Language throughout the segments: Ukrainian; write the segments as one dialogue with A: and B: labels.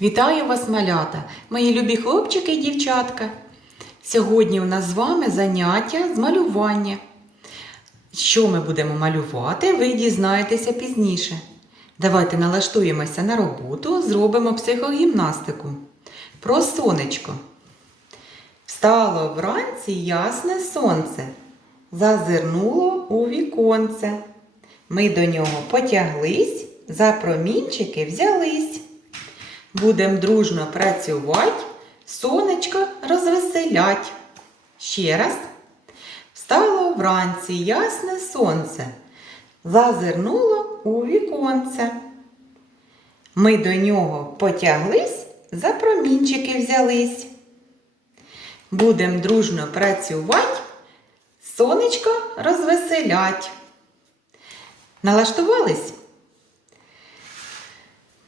A: Вітаю вас, малята, мої любі хлопчики і дівчатка. Сьогодні у нас з вами заняття з малювання. Що ми будемо малювати, ви дізнаєтеся пізніше. Давайте налаштуємося на роботу, зробимо психогімнастику. Про сонечко. Встало вранці ясне сонце, зазирнуло у віконце. Ми до нього потяглись, за промінчики взялись. Будем дружно працювати, сонечко розвеселять. Ще раз. Встало вранці ясне сонце, зазирнуло у віконце. Ми до нього потяглись, за промінчики взялись. Будем дружно працювати, сонечко розвеселять. Налаштувались?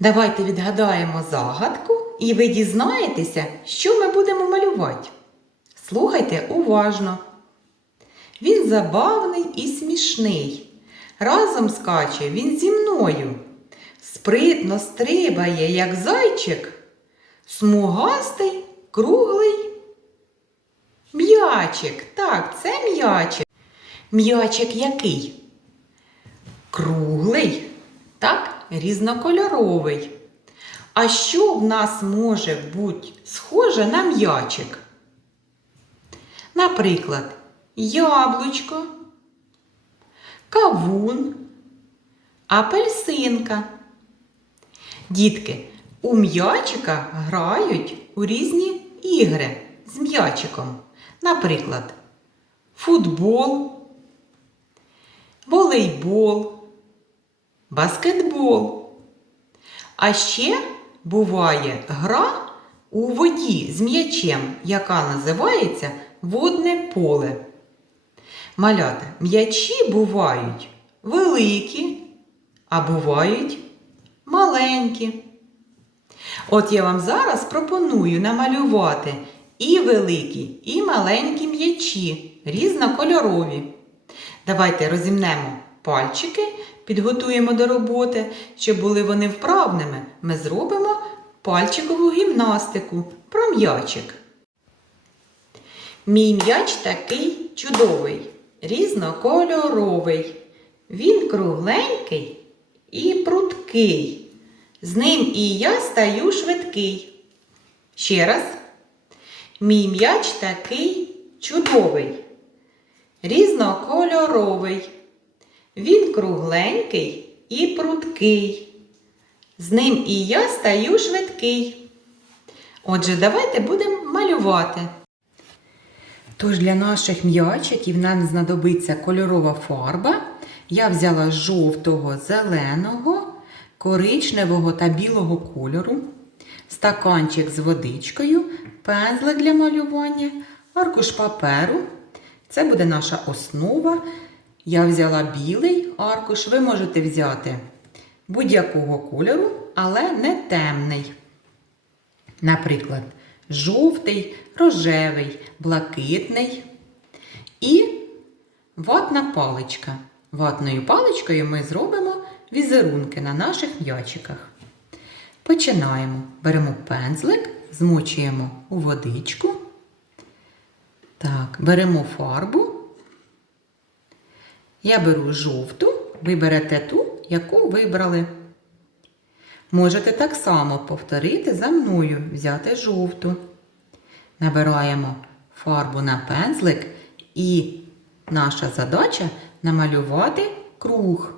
A: Давайте відгадаємо загадку, і ви дізнаєтеся, що ми будемо малювати. Слухайте уважно. Він забавний і смішний. Разом скаче він зі мною. Спритно стрибає, як зайчик, смугастий, круглий. М'ячик. Так, це м'ячик. М'ячик який? Круглий, так, різнокольоровий. А що в нас може бути схоже на м'ячик? Наприклад, яблучко, кавун, апельсинка. Дітки, у м'ячика грають у різні ігри з м'ячиком. Наприклад, футбол, волейбол, баскетбол. А ще буває гра у воді з м'ячем, яка називається водне поле. Малята, м'ячі бувають великі, а бувають маленькі. От я вам зараз пропоную намалювати і великі, і маленькі м'ячі, різнокольорові. Давайте розімнемо пальчики, підготуємо до роботи, щоб були вони вправними. Ми зробимо пальчикову гімнастику про м'ячик. Мій м'яч такий чудовий, різнокольоровий. Він кругленький і пруткий. З ним і я стаю швидкий. Ще раз. Мій м'яч такий чудовий, різнокольоровий. Він кругленький і пруткий. З ним і я стаю швидкий. Отже, давайте будемо малювати. Тож для наших м'ячиків нам знадобиться кольорова фарба. Я взяла жовтого, зеленого, коричневого та білого кольору, стаканчик з водичкою, пензлик для малювання, аркуш паперу. Це буде наша основа. Я взяла білий аркуш, ви можете взяти будь-якого кольору, але не темний. Наприклад, жовтий, рожевий, блакитний і ватна паличка. Ватною паличкою ми зробимо візерунки на наших м'ячиках. Починаємо. Беремо пензлик, змочуємо у водичку. Так, беремо фарбу. Я беру жовту, ви берете ту, яку вибрали. Можете так само повторити за мною, взяти жовту. Набираємо фарбу на пензлик і наша задача намалювати круг.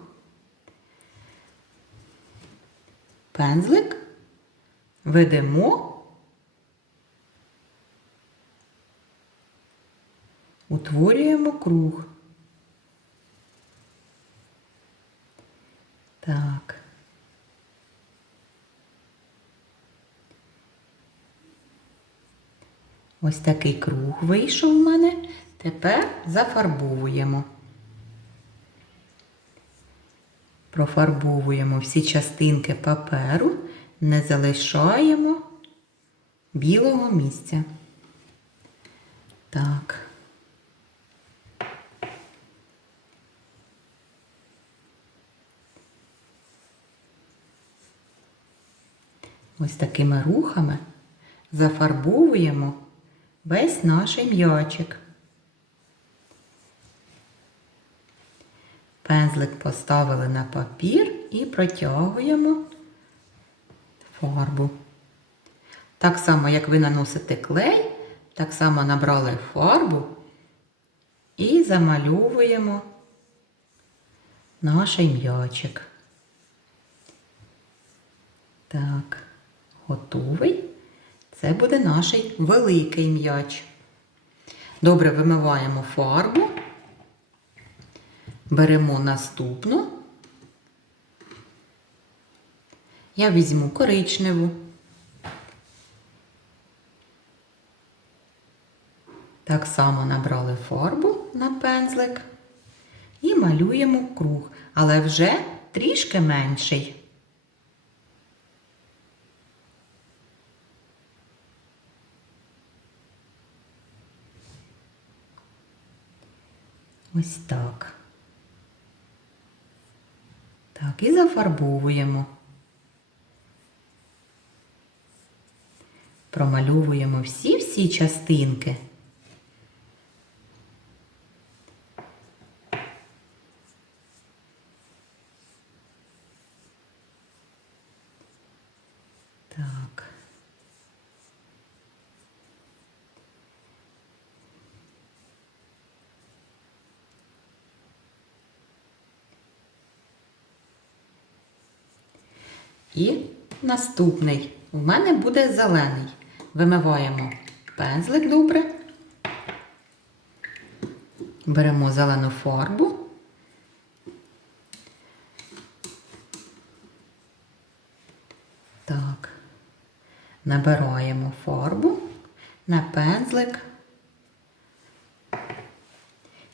A: Пензлик ведемо, утворюємо круг. Так. Ось такий круг вийшов у мене. Тепер зафарбовуємо. Профарбовуємо всі частинки паперу, не залишаємо білого місця. Так. Ось такими рухами зафарбовуємо весь наш м'ячик. Пензлик поставили на папір і протягуємо фарбу. Так само, як ви наносите клей, так само набрали фарбу і замальовуємо наш м'ячик. Так, готовий. Це буде наш великий м'яч. Добре вимиваємо фарбу. Беремо наступну. Я візьму коричневу. Так само набрали фарбу на пензлик і малюємо круг, але вже трішки менший. Ось так. Так, і зафарбовуємо. Промальовуємо всі-всі частинки. Так. І наступний у мене буде зелений. Вимиваємо пензлик добре. Беремо зелену фарбу. Так. Набираємо фарбу на пензлик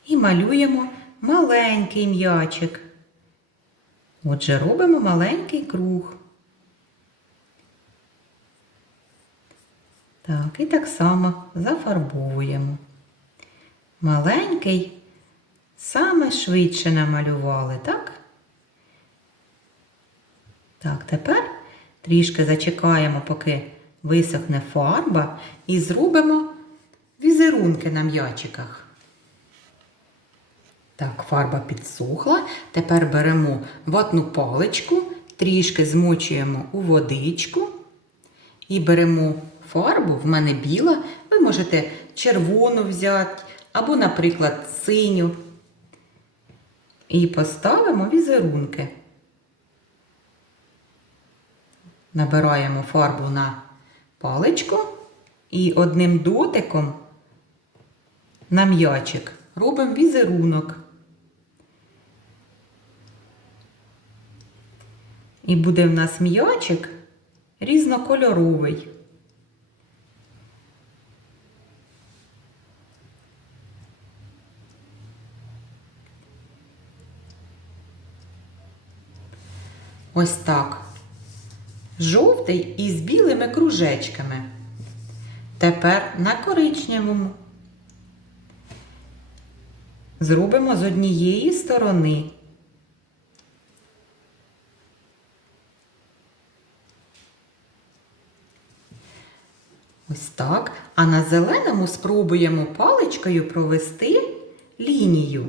A: і малюємо маленький м'ячик. Отже, робимо маленький круг. Так, і так само зафарбовуємо. Маленький саме швидше намалювали, так? Так, тепер трішки зачекаємо, поки висохне фарба, і зробимо візерунки на м'ячиках. Так, фарба підсохла. Тепер беремо ватну паличку, трішки змочуємо у водичку і беремо фарбу, в мене біла, ви можете червону взяти, або, наприклад, синю. І поставимо візерунки. Набираємо фарбу на паличку і одним дотиком на м'ячик робимо візерунок. І буде в нас м'ячик різнокольоровий. Ось так. Жовтий із білими кружечками. Тепер на коричневому. Зробимо з однієї сторони. Ось так. А на зеленому спробуємо паличкою провести лінію.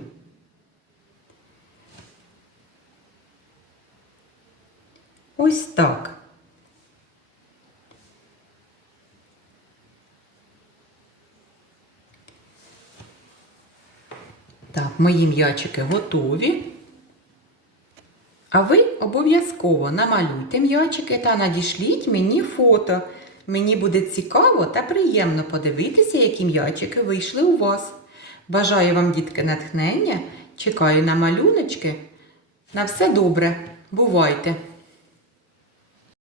A: Ось так. Так, мої м'ячики готові. А ви обов'язково намалюйте м'ячики та надішліть мені фото. Мені буде цікаво та приємно подивитися, які м'ячики вийшли у вас. Бажаю вам, дітки, натхнення. Чекаю на малюночки. На все добре. Бувайте!